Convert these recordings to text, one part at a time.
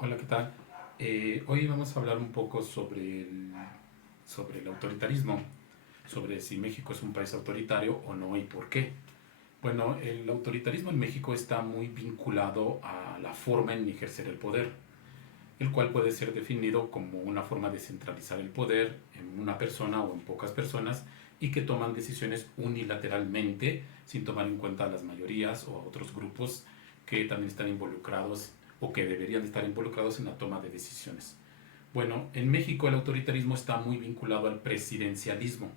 Hola, ¿qué tal? Hoy vamos a hablar un poco sobre el autoritarismo, sobre si México es un país autoritario o no y por qué. Bueno, el autoritarismo en México está muy vinculado a la forma en ejercer el poder, el cual puede ser definido como una forma de centralizar el poder en una persona o en pocas personas y que toman decisiones unilateralmente sin tomar en cuenta a las mayorías o a otros grupos que también están involucrados o que deberían estar involucrados en la toma de decisiones. Bueno, en México el autoritarismo está muy vinculado al presidencialismo.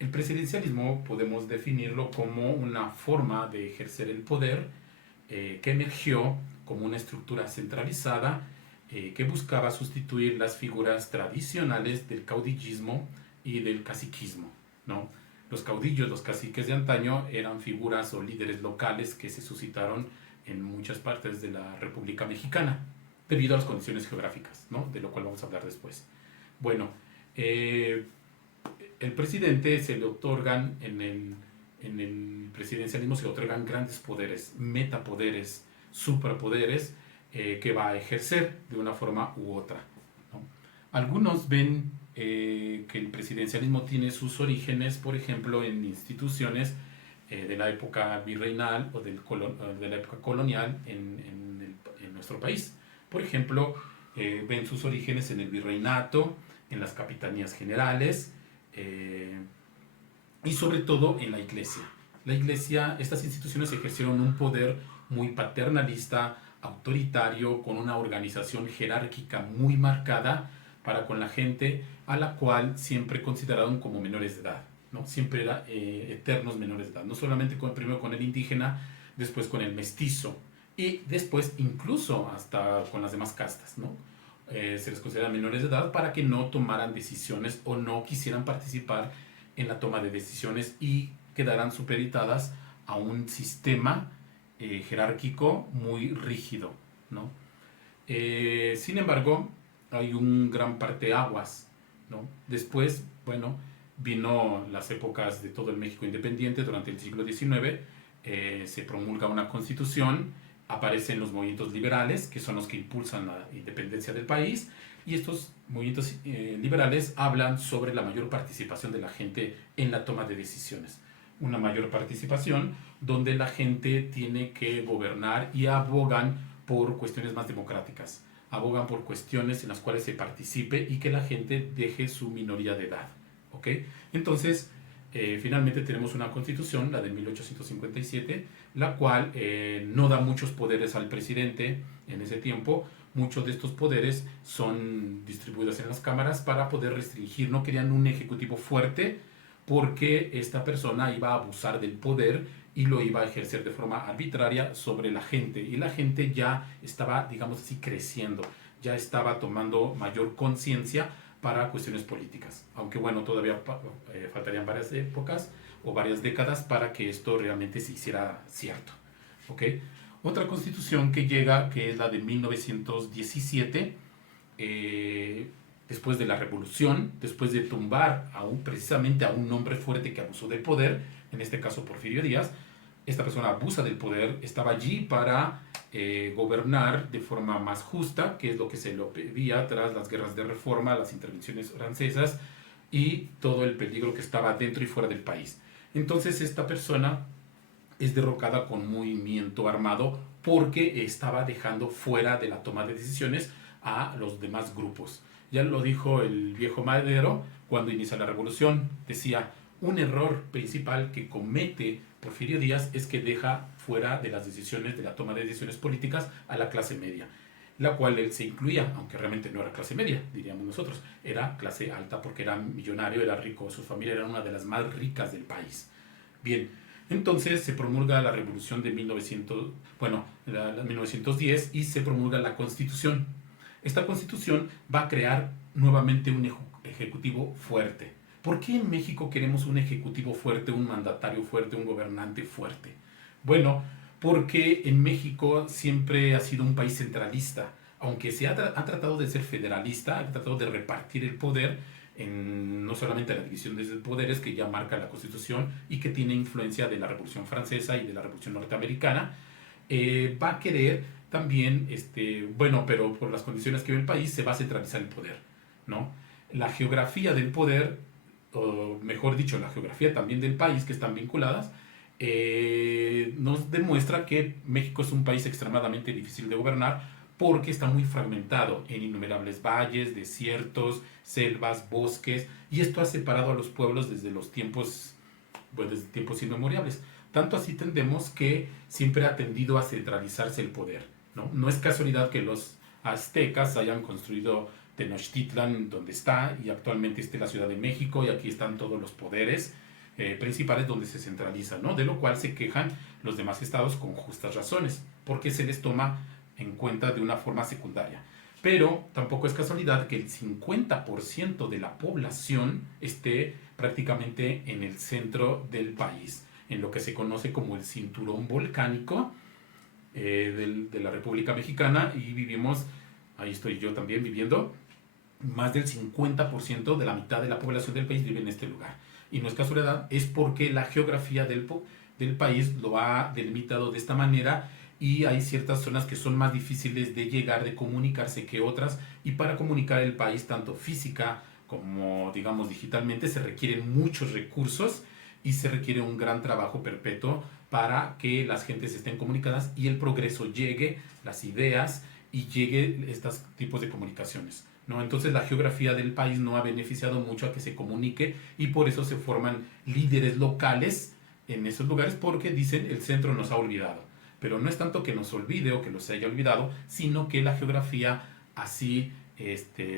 El presidencialismo podemos definirlo como una forma de ejercer el poder que emergió como una estructura centralizada que buscaba sustituir las figuras tradicionales del caudillismo y del caciquismo, ¿no? Los caudillos, los caciques de antaño eran figuras o líderes locales que se suscitaron en muchas partes de la República Mexicana debido a las condiciones geográficas, ¿no? De lo cual vamos a hablar después. Bueno, eh, el presidente se le otorgan en el presidencialismo se le otorgan grandes poderes, metapoderes, superpoderes que va a ejercer de una forma u otra, ¿no? Algunos ven que el presidencialismo tiene sus orígenes, por ejemplo, en instituciones de la época virreinal o de la época colonial en nuestro país. Por ejemplo, ven sus orígenes en el virreinato, en las capitanías generales, eh, y sobre todo en la iglesia. La iglesia, estas instituciones ejercieron un poder muy paternalista, autoritario, con una organización jerárquica muy marcada para con la gente a la cual siempre consideraron como menores de edad, ¿no? Siempre eran eternos menores de edad, no solamente primero con el indígena, después con el mestizo y después incluso hasta con las demás castas, ¿no? Se les considera menores de edad para que no tomaran decisiones o no quisieran participar en la toma de decisiones y quedarán supeditadas a un sistema jerárquico muy rígido, ¿no? Sin embargo, hay un gran parteaguas, ¿no? Después, bueno, vino las épocas de todo el México independiente durante el siglo XIX, se promulga una constitución, aparecen los movimientos liberales, que son los que impulsan la independencia del país, y estos movimientos liberales hablan sobre la mayor participación de la gente en la toma de decisiones. Una mayor participación donde la gente tiene que gobernar y abogan por cuestiones más democráticas. Abogan por cuestiones en las cuales se participe y que la gente deje su minoría de edad. ¿Ok? Entonces, finalmente tenemos una constitución, la de 1857, la cual no da muchos poderes al presidente en ese tiempo. Muchos de estos poderes son distribuidos en las cámaras para poder restringir. No querían un ejecutivo fuerte porque esta persona iba a abusar del poder y lo iba a ejercer de forma arbitraria sobre la gente. Y la gente ya estaba, digamos así, creciendo, ya estaba tomando mayor conciencia para cuestiones políticas. Aunque bueno, todavía faltarían varias épocas o varias décadas para que esto realmente se hiciera cierto. ¿Ok? Otra constitución que llega, que es la de 1917, después de la revolución, después de tumbar precisamente a un hombre fuerte que abusó del poder, en este caso Porfirio Díaz. Esta persona abusa del poder, estaba allí para gobernar de forma más justa, que es lo que se lo pedía tras las guerras de reforma, las intervenciones francesas y todo el peligro que estaba dentro y fuera del país. Entonces esta persona es derrocada con movimiento armado porque estaba dejando fuera de la toma de decisiones a los demás grupos. Ya lo dijo el viejo Madero cuando inicia la revolución. Decía, un error principal que comete Porfirio Díaz es que deja fuera de las decisiones, de la toma de decisiones políticas a la clase media, la cual él se incluía, aunque realmente no era clase media, diríamos nosotros, era clase alta porque era millonario, era rico, su familia era una de las más ricas del país. Bien, entonces se promulga la revolución de 1900, bueno, la 1910 y se promulga la constitución. Esta constitución va a crear nuevamente un ejecutivo fuerte. ¿Por qué en México queremos un ejecutivo fuerte, un mandatario fuerte, un gobernante fuerte? Bueno, porque en México siempre ha sido un país centralista. Aunque ha tratado de ser federalista, ha tratado de repartir el poder, no solamente la división de poderes que ya marca la Constitución y que tiene influencia de la Revolución Francesa y de la Revolución Norteamericana, va a querer también, bueno, pero por las condiciones que vive el país, se va a centralizar el poder, ¿no? La geografía del poder, o mejor dicho, la geografía también del país, que están vinculadas, nos demuestra que México es un país extremadamente difícil de gobernar porque está muy fragmentado en innumerables valles, desiertos, selvas, bosques, y esto ha separado a los pueblos desde los tiempos, pues, desde tiempos inmemoriales. Tanto así tendemos que siempre ha tendido a centralizarse el poder, ¿no? No es casualidad que los aztecas hayan construido Tenochtitlan donde está y actualmente esté la Ciudad de México y aquí están todos los poderes principales donde se centralizan, ¿no? De lo cual se quejan los demás estados con justas razones, porque se les toma en cuenta de una forma secundaria. Pero tampoco es casualidad que el 50% de la población esté prácticamente en el centro del país, en lo que se conoce como el cinturón volcánico de la República Mexicana, y vivimos, ahí estoy yo también viviendo, más del 50% de la mitad de la población del país vive en este lugar. Y no es casualidad, es porque la geografía del país lo ha delimitado de esta manera y hay ciertas zonas que son más difíciles de llegar, de comunicarse que otras, y para comunicar el país tanto física como digamos digitalmente se requieren muchos recursos y se requiere un gran trabajo perpetuo para que las gentes estén comunicadas y el progreso llegue, las ideas y llegue estos tipos de comunicaciones, ¿no? Entonces la geografía del país no ha beneficiado mucho a que se comunique y por eso se forman líderes locales en esos lugares porque dicen el centro nos ha olvidado. Pero no es tanto que nos olvide o que los haya olvidado, sino que la geografía así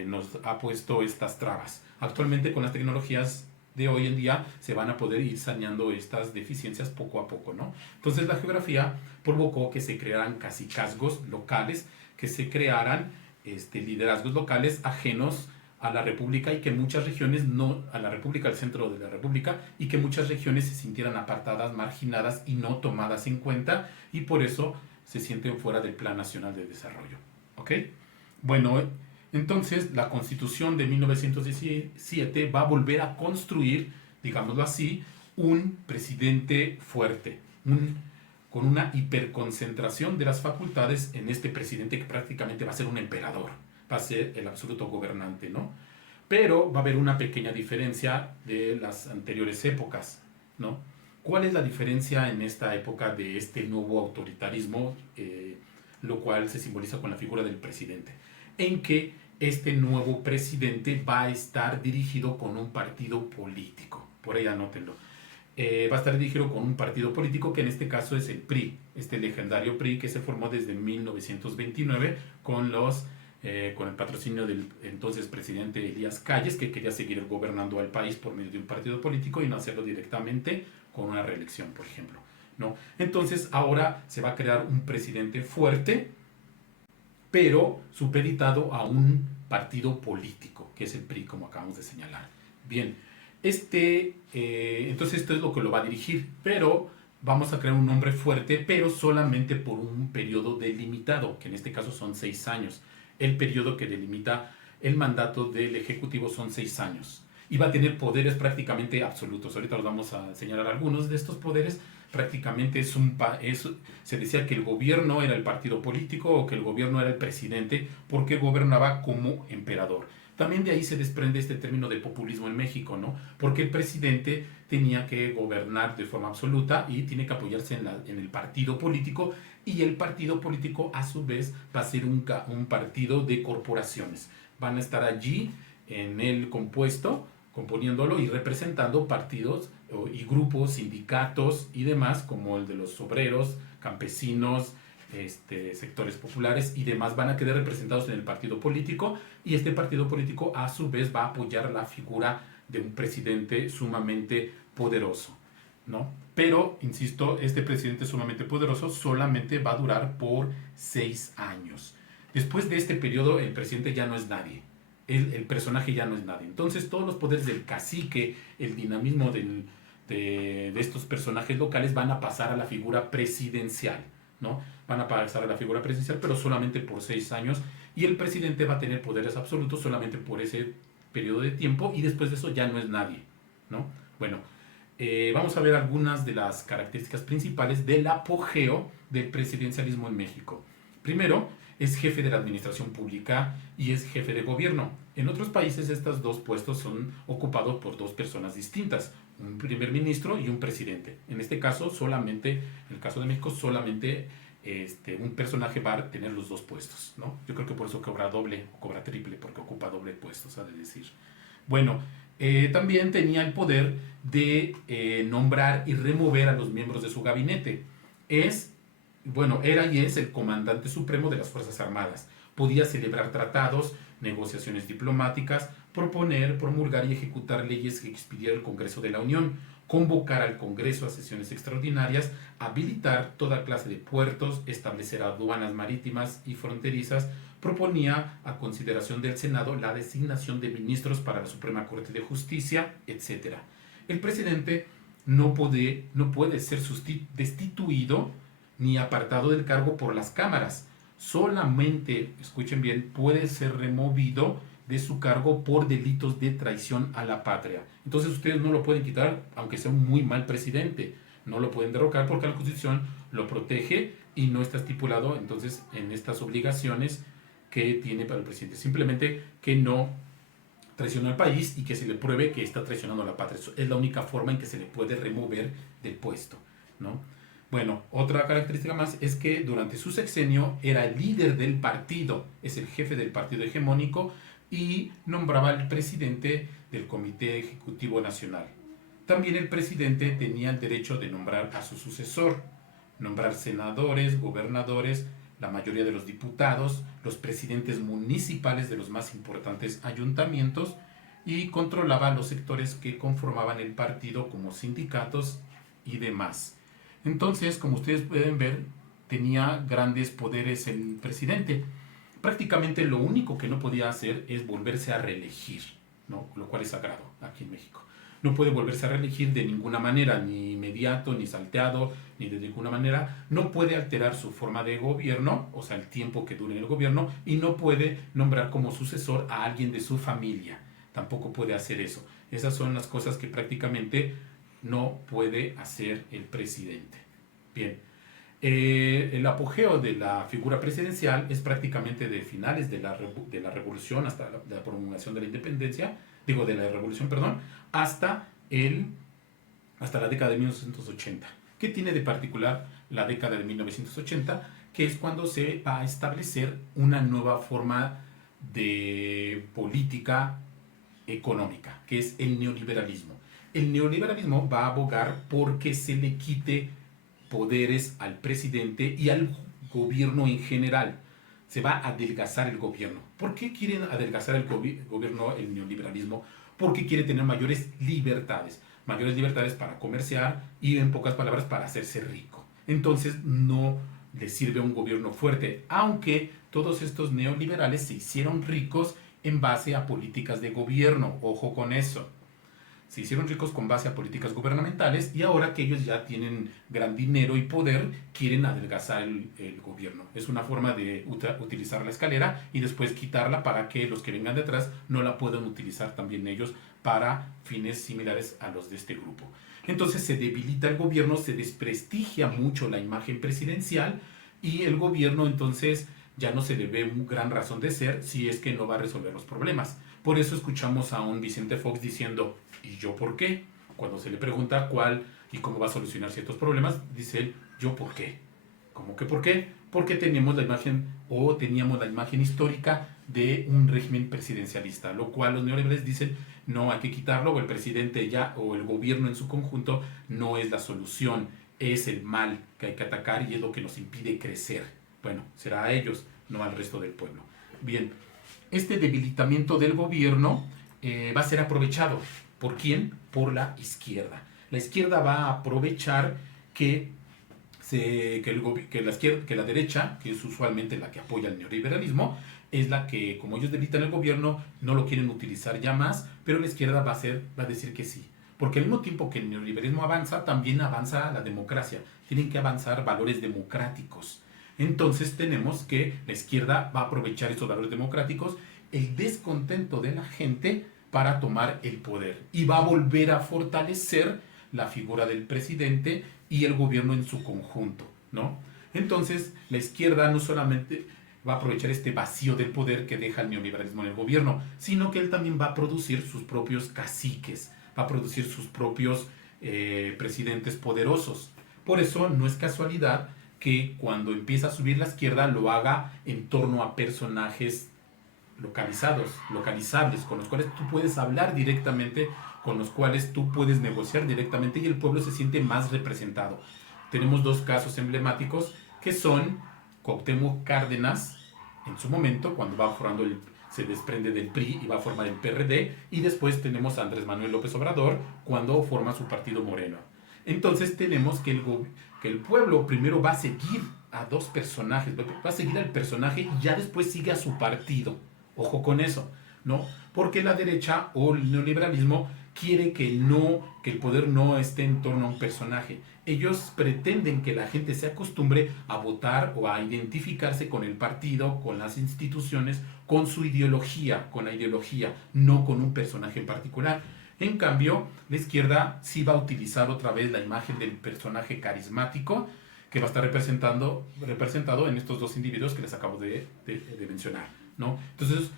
nos ha puesto estas trabas. Actualmente con las tecnologías de hoy en día se van a poder ir saneando estas deficiencias poco a poco, ¿no? Entonces la geografía provocó que se crearan cacicazgos locales, que se crearan liderazgos locales ajenos a la República y que muchas regiones no, a la República, al centro de la República, y que muchas regiones se sintieran apartadas, marginadas y no tomadas en cuenta, y por eso se sienten fuera del Plan Nacional de Desarrollo. ¿Ok? Bueno, entonces la Constitución de 1917 va a volver a construir, digámoslo así, un presidente fuerte, con una hiperconcentración de las facultades en este presidente que prácticamente va a ser un emperador, va a ser el absoluto gobernante, ¿no? Pero va a haber una pequeña diferencia de las anteriores épocas, ¿no? ¿Cuál es la diferencia en esta época de este nuevo autoritarismo, lo cual se simboliza con la figura del presidente? En que este nuevo presidente va a estar dirigido con un partido político, por ahí anótenlo. Va a estar dirigido con un partido político que en este caso es el PRI, este legendario PRI que se formó desde 1929 con el patrocinio del entonces presidente Elías Calles, que quería seguir gobernando al país por medio de un partido político y no hacerlo directamente con una reelección, por ejemplo, ¿no? Entonces ahora se va a crear un presidente fuerte, pero supeditado a un partido político, que es el PRI, como acabamos de señalar. Bien, entonces esto es lo que lo va a dirigir, pero vamos a crear un hombre fuerte, pero solamente por un periodo delimitado, que en este caso son 6 años. El periodo que delimita el mandato del Ejecutivo son 6 años. Y va a tener poderes prácticamente absolutos. Ahorita los vamos a señalar algunos de estos poderes. Prácticamente se decía que el gobierno era el partido político o que el gobierno era el presidente porque gobernaba como emperador. También de ahí se desprende este término de populismo en México, ¿no? Porque el presidente tenía que gobernar de forma absoluta y tiene que apoyarse en el partido político, y el partido político a su vez va a ser un partido de corporaciones. Van a estar allí en el compuesto, componiéndolo y representando partidos y grupos, sindicatos y demás, como el de los obreros, campesinos, sectores populares y demás, van a quedar representados en el partido político, y este partido político a su vez va a apoyar la figura de un presidente sumamente poderoso, ¿no? Pero, insisto, este presidente sumamente poderoso solamente va a durar por 6 años. Después de este periodo, el presidente ya no es nadie. El personaje ya no es nadie. Entonces, todos los poderes del cacique, el dinamismo de estos personajes locales van a pasar a la figura presidencial, ¿no? Van a pasar a la figura presidencial, pero solamente por 6 años, y el presidente va a tener poderes absolutos solamente por ese periodo de tiempo, y después de eso ya no es nadie, ¿no? Bueno, vamos a ver algunas de las características principales del apogeo del presidencialismo en México. Primero, es jefe de la administración pública y es jefe de gobierno. En otros países estos dos puestos son ocupados por dos personas distintas, un primer ministro y un presidente. En este caso, solamente, en el caso de México, solamente un personaje va a tener los dos puestos, ¿no? Yo creo que por eso cobra doble o cobra triple, porque ocupa doble puesto, ha de decir. Bueno, también tenía el poder de nombrar y remover a los miembros de su gabinete. Era y es el comandante supremo de las Fuerzas Armadas. Podía celebrar tratados, negociaciones diplomáticas, proponer, promulgar y ejecutar leyes que expidiera el Congreso de la Unión, convocar al Congreso a sesiones extraordinarias, habilitar toda clase de puertos, establecer aduanas marítimas y fronterizas, proponía a consideración del Senado la designación de ministros para la Suprema Corte de Justicia, etc. El presidente no puede ser destituido ni apartado del cargo por las cámaras. Solamente, escuchen bien, puede ser removido de su cargo por delitos de traición a la patria. Entonces ustedes no lo pueden quitar, aunque sea un muy mal presidente. No lo pueden derrocar porque la Constitución lo protege y no está estipulado entonces en estas obligaciones que tiene para el presidente. Simplemente que no traiciona al país y que se le pruebe que está traicionando a la patria. Eso es la única forma en que se le puede remover del puesto, ¿no? Bueno, otra característica más es que durante su sexenio era el líder del partido, es el jefe del partido hegemónico y nombraba al presidente del Comité Ejecutivo Nacional. También el presidente tenía el derecho de nombrar a su sucesor, nombrar senadores, gobernadores, la mayoría de los diputados, los presidentes municipales de los más importantes ayuntamientos y controlaba los sectores que conformaban el partido como sindicatos y demás. Entonces, como ustedes pueden ver, tenía grandes poderes el presidente. Prácticamente lo único que no podía hacer es volverse a reelegir, ¿no? Lo cual es sagrado aquí en México. No puede volverse a reelegir de ninguna manera, ni inmediato, ni salteado, ni de ninguna manera. No puede alterar su forma de gobierno, o sea, el tiempo que dure en el gobierno, y no puede nombrar como sucesor a alguien de su familia. Tampoco puede hacer eso. Esas son las cosas que prácticamente no puede hacer el presidente. Bien, el apogeo de la figura presidencial es prácticamente de finales de la revolución hasta la promulgación de la independencia, de la revolución, perdón, hasta la década de 1980. ¿Qué tiene de particular la década de 1980? Que es cuando se va a establecer una nueva forma de política económica, que es el neoliberalismo. El neoliberalismo va a abogar porque se le quite poderes al presidente y al gobierno en general. Se va a adelgazar el gobierno. ¿Por qué quieren adelgazar el gobierno, el neoliberalismo? Porque quiere tener mayores libertades para comerciar y, en pocas palabras, para hacerse rico. Entonces no le sirve un gobierno fuerte, aunque todos estos neoliberales se hicieron ricos en base a políticas de gobierno. Ojo con eso. Se hicieron ricos con base a políticas gubernamentales y ahora que ellos ya tienen gran dinero y poder, quieren adelgazar el gobierno. Es una forma de utilizar la escalera y después quitarla para que los que vengan detrás no la puedan utilizar también ellos para fines similares a los de este grupo. Entonces se debilita el gobierno, se desprestigia mucho la imagen presidencial y el gobierno entonces ya no se le ve gran razón de ser si es que no va a resolver los problemas. Por eso escuchamos a un Vicente Fox diciendo, ¿y yo por qué? Cuando se le pregunta cuál y cómo va a solucionar ciertos problemas, dice él, ¿yo por qué? ¿Cómo que por qué? Porque teníamos la imagen histórica de un régimen presidencialista, lo cual los neoliberales dicen, no, hay que quitarlo, o el presidente ya, o el gobierno en su conjunto, no es la solución, es el mal que hay que atacar y es lo que nos impide crecer. Bueno, será a ellos, no al resto del pueblo. Bien, este debilitamiento del gobierno va a ser aprovechado. ¿Por quién? Por la izquierda. La izquierda va a aprovechar que la derecha, que es usualmente la que apoya el neoliberalismo, es la que, como ellos debilitan el gobierno, no lo quieren utilizar ya más, pero la izquierda va a decir que sí. Porque al mismo tiempo que el neoliberalismo avanza, también avanza la democracia. Tienen que avanzar valores democráticos. Entonces tenemos que la izquierda va a aprovechar esos valores democráticos, el descontento de la gente para tomar el poder y va a volver a fortalecer la figura del presidente y el gobierno en su conjunto, ¿no? Entonces, la izquierda no solamente va a aprovechar este vacío del poder que deja el neoliberalismo en el gobierno, sino que él también va a producir sus propios caciques, va a producir sus propios presidentes poderosos. Por eso no es casualidad que cuando empieza a subir la izquierda lo haga en torno a personajes localizados, localizables, con los cuales tú puedes hablar directamente, con los cuales tú puedes negociar directamente y el pueblo se siente más representado. Tenemos dos casos emblemáticos que son Cuauhtémoc Cárdenas, en su momento, cuando va formando se desprende del PRI y va a formar el PRD, y después tenemos a Andrés Manuel López Obrador cuando forma su partido Moreno. Entonces tenemos que el pueblo primero va a seguir a dos personajes, va a seguir al personaje y ya después sigue a su partido. Ojo con eso, ¿no? Porque la derecha o el neoliberalismo quiere que el poder no esté en torno a un personaje. Ellos pretenden que la gente se acostumbre a votar o a identificarse con el partido, con las instituciones, con su ideología, con la ideología, no con un personaje en particular. En cambio, la izquierda sí va a utilizar otra vez la imagen del personaje carismático que va a estar representado en estos dos individuos que les acabo de mencionar, ¿no? Entonces,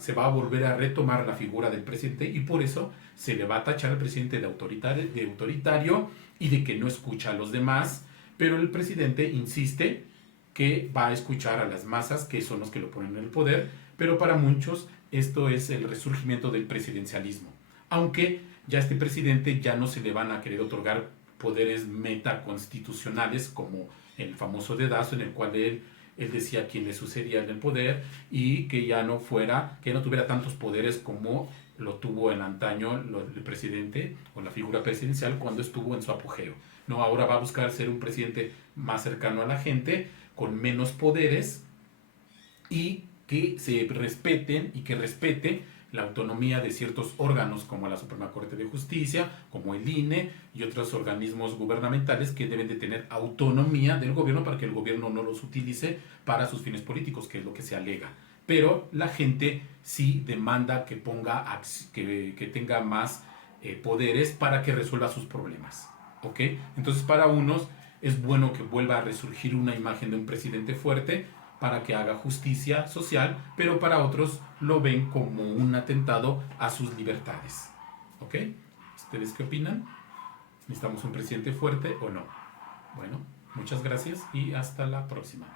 se va a volver a retomar la figura del presidente y por eso se le va a tachar al presidente de autoritario y de que no escucha a los demás, pero el presidente insiste que va a escuchar a las masas, que son los que lo ponen en el poder, pero para muchos esto es el resurgimiento del presidencialismo, aunque ya a este presidente ya no se le van a querer otorgar poderes metaconstitucionales como el famoso dedazo en el cual él decía quién le sucedía en el poder y que ya no tuviera tantos poderes como lo tuvo en antaño el presidente o la figura presidencial cuando estuvo en su apogeo. No, ahora va a buscar ser un presidente más cercano a la gente, con menos poderes y que se respeten y que respete la autonomía de ciertos órganos como la Suprema Corte de Justicia, como el INE y otros organismos gubernamentales que deben de tener autonomía del gobierno para que el gobierno no los utilice para sus fines políticos, que es lo que se alega. Pero la gente sí demanda que tenga más poderes para que resuelva sus problemas. ¿Ok? Entonces para unos es bueno que vuelva a resurgir una imagen de un presidente fuerte para que haga justicia social, pero para otros lo ven como un atentado a sus libertades. ¿Ok? ¿Ustedes qué opinan? ¿Necesitamos un presidente fuerte o no? Bueno, muchas gracias y hasta la próxima.